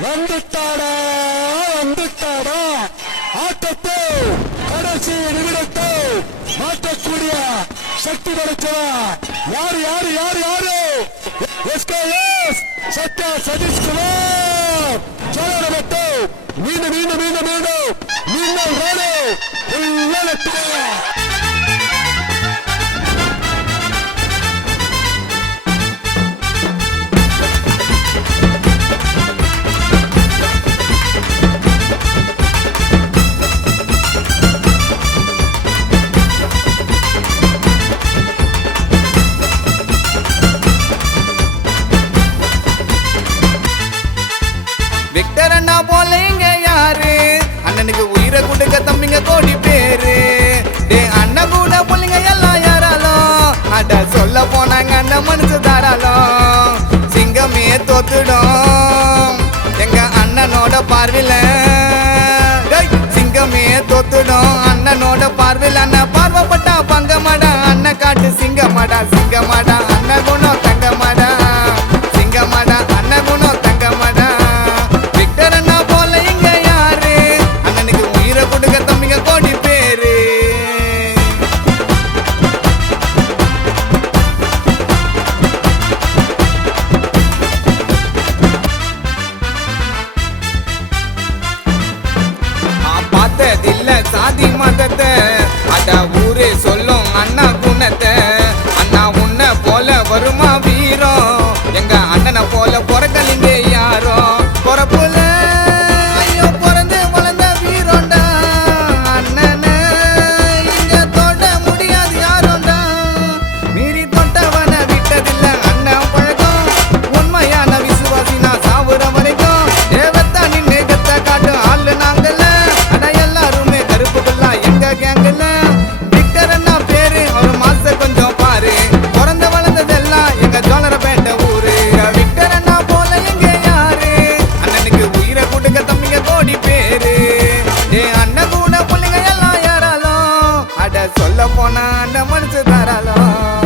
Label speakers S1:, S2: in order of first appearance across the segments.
S1: வந்துட்டாடா வந்துட்டாடா ஆட்டத்தை கடைசி நிமிடத்தை மாற்றக்கூடிய சக்தி படைச்சவா யாரு யாரு யாரு யாரு சத்யா சதீஷ்குமார் சோழ மட்டும் மீண்டும் மீண்டும் மீண்டும் மீண்டும் மீண்டும் ராணு
S2: சொல்ல போனாங்க அண்ணன் மனசு தாராளம். சிங்கமே தோத்துடும். எங்க அண்ணனோட பார்வையில. சிங்கமே தோத்துடும். அண்ணனோட பார்வையில் அண்ணன் பார்வைப்பட்டா பங்கமாடா. அண்ணன் காட்டு சிங்கமாடா சிங்கமாடா. எங்க போல பிறக்கலிங்க யாரோ? பிறப்புல ஐயோ பிறந்து வளர்ந்த வீரோண்டா? அண்ணன இங்க தொட முடியாது யாரோண்டா? மீறி தொட்டவன விட்டதில்ல அண்ணன் பழக்கம். உண்மையான விசுவாசி நான் சாவுற வரைக்கும். தேவத்தா நின்னு கத்த காட்டும் ஆளு நாங்கல்ல ஆனா எல்லாருமே கருப்புக்குள்ளா எங்க கேங்கல்ல சொல்ல போனா அந்த மனசு தரலாம்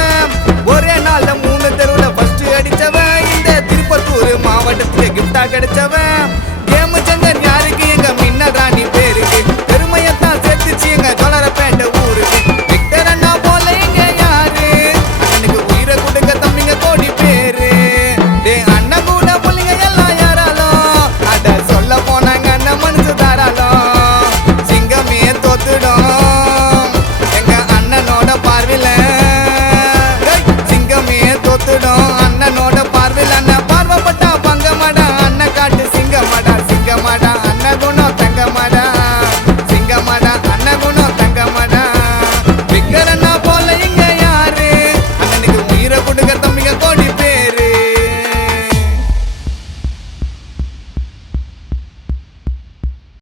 S2: போனங்க